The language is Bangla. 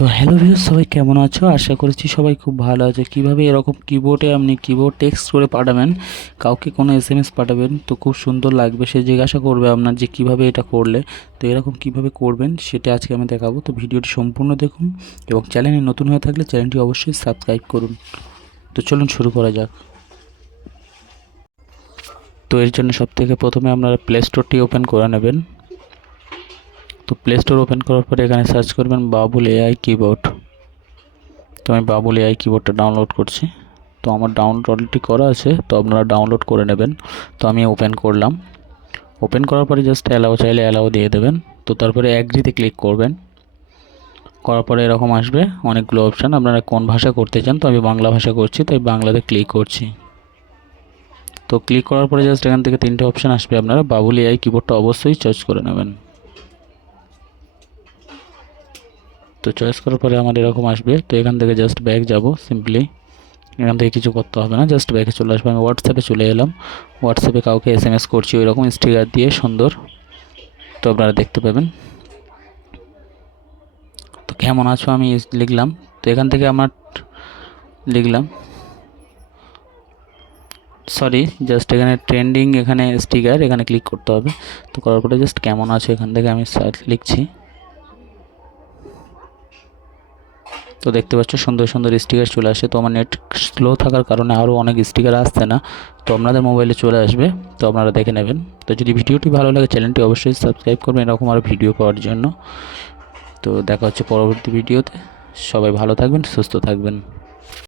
তো হ্যালো ভিউয়ার্স, সবাই কেমন আছো? আশা করছি সবাই খুব ভালো আছে। কিভাবে এরকম কিবোর্ডে আপনি কিবোর্ড টেক্সট করে পাঠাবেন, কাউকে কোনো এসএমএস পাঠাবেন তো খুব সুন্দর লাগবে, সে জিজ্ঞাসা করবে আপনার যে কিভাবে এটা করলে। তো এরকম কিভাবে করবেন সেটা আজকে আমি দেখাবো। তো ভিডিওটি সম্পূর্ণ দেখুন এবং চ্যানেলে নতুন হয়ে থাকলে চ্যানেলটি অবশ্যই সাবস্ক্রাইব করুন। তো চলুন শুরু করা যাক। তো এর জন্য সবথেকে প্রথমে আপনারা প্লে স্টোরটি ওপেন করে নেবেন। তো প্লে স্টোর ওপেন করার পরে এখানে সার্চ করবেন বাবুল এআই কিবোর্ড। তো আমি বাবুল এআই কিবোর্ডটা ডাউনলোড করছি। তো আমার ডাউনলোড অলরেডি করা আছে, তো আপনারা ডাউনলোড করে নেবেন। তো আমি ওপেন করলাম। ওপেন করার পরে জাস্ট অ্যালাও চাইলে অ্যালাও দিয়ে দেবেন। তো তারপরে অ্যাগ্রিতে ক্লিক করবেন। করার পরে এরকম আসবে অনেকগুলো অপশান, আপনারা কোন ভাষা করতে চান। তো আমি বাংলা ভাষা করছি, তাই বাংলাতে ক্লিক করছি। তো ক্লিক করার পরে জাস্ট এখান থেকে তিনটে অপশান আসবে, আপনারা বাবুল এআই কিবোর্ডটা অবশ্যই চয়েস করে নেবেন। তো চয়েস করার পরে আমার এরকম আসবে। তো এখান থেকে জাস্ট ব্যাক যাব সিম্পলি। এখান থেকে কিছু করতে হবে না, জাস্ট ব্যাকে চলে আসবে। আমি হোয়াটসঅ্যাপে চলে এলাম। হোয়াটসঅ্যাপে কাউকে এসএমএস করছি ওই রকম স্টিকার দিয়ে সুন্দর, তো আপনারা দেখতে পাবেন। তো কেমন আছো আমি লিখলাম। তো এখান থেকে আমার লিখলাম, সরি, জাস্ট এখানে ট্রেন্ডিং, এখানে স্টিকার, এখানে ক্লিক করতে হবে। তো করার পরে জাস্ট কেমন আছো এখান থেকে আমি লিখছি। তো দেখতে পাচ্ছ সুন্দর সুন্দর স্টিকার চলে আসে। তো আমার নেট স্লো থাকার কারণে আরও অনেক স্টিকার আসছে না, তো আপনাদের মোবাইলে চলে আসবে, তো আপনারা দেখে নেবেন। তো যদি ভিডিওটি ভালো লাগে চ্যানেলটি অবশ্যই সাবস্ক্রাইব করবেন এরকম আরও ভিডিও পাওয়ার জন্য। তো দেখা হচ্ছে পরবর্তী ভিডিওতে। সবাই ভালো থাকবেন, সুস্থ থাকবেন।